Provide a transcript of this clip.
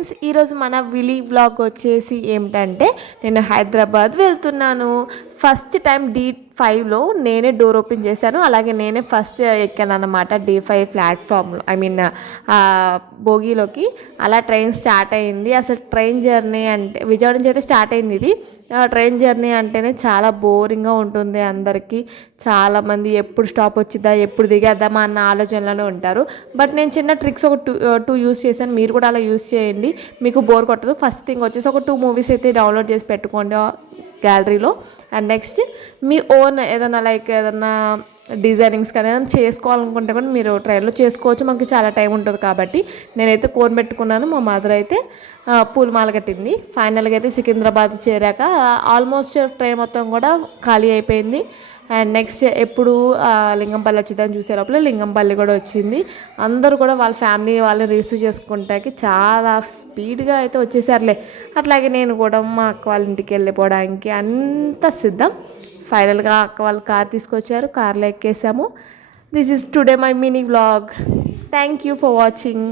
Friends, ఈరోజు మన విలీ vlog వచ్చేసి ఏమిటంటే నేను హైదరాబాద్ వెళ్తున్నాను. ఫస్ట్ టైం D5లో నేనే డోర్ ఓపెన్ చేశాను. అలాగే నేనే ఫస్ట్ ఎక్కాను అనమాట D5 ప్లాట్ఫామ్లో, ఐ మీన్ బోగీలోకి. అలా ట్రైన్ స్టార్ట్ అయింది. అసలు ట్రైన్ జర్నీ అంటే విజయవాడ నుంచి అయితే స్టార్ట్ అయింది ఇది. ట్రైన్ జర్నీ అంటేనే చాలా బోరింగ్గా ఉంటుంది అందరికీ. చాలామంది ఎప్పుడు స్టాప్ వచ్చిద్దా, ఎప్పుడు దిగేద్దామా అన్న ఆలోచనలోనే ఉంటారు. బట్ నేను చిన్న ట్రిక్స్ ఒక టూ యూస్ చేశాను. మీరు కూడా అలా యూస్ చేయండి, మీకు బోర్ కొట్టదు. ఫస్ట్ థింగ్ వచ్చేసి ఒక 2 మూవీస్ అయితే డౌన్లోడ్ చేసి పెట్టుకోండి గ్యాలరీలో. అండ్ నెక్స్ట్ మీ ఓన్ ఏదైనా లైక్ ఏదైనా డిజైనింగ్స్ కానీ ఏదైనా చేసుకోవాలనుకుంటే కూడా మీరు ట్రైన్లో చేసుకోవచ్చు. మనకి చాలా టైం ఉంటుంది కాబట్టి. నేనైతే కోన్ పెట్టుకున్నాను, మా మదర్ అయితే పూలమాల కట్టింది. ఫైనల్గా అయితే సికింద్రాబాద్ చేరాక ఆల్మోస్ట్ ట్రైన్ మొత్తం కూడా ఖాళీ అయిపోయింది. అండ్ నెక్స్ట్ ఎప్పుడు లింగంపల్లి వచ్చిందని చూసే లోపల లింగంపల్లి కూడా వచ్చింది. అందరూ కూడా వాళ్ళ ఫ్యామిలీ వాళ్ళని రిసీవ్ చేసుకుంటాకి చాలా స్పీడ్గా అయితే వచ్చేసారులే. అట్లాగే నేను కూడా మా అక్క వాళ్ళ ఇంటికి వెళ్ళిపోవడానికి అంత సిద్ధం. ఫైనల్గా అక్క వాళ్ళు కార్ తీసుకొచ్చారు, కార్లో ఎక్కేసాము. This is today my mini vlog. Thank you for watching.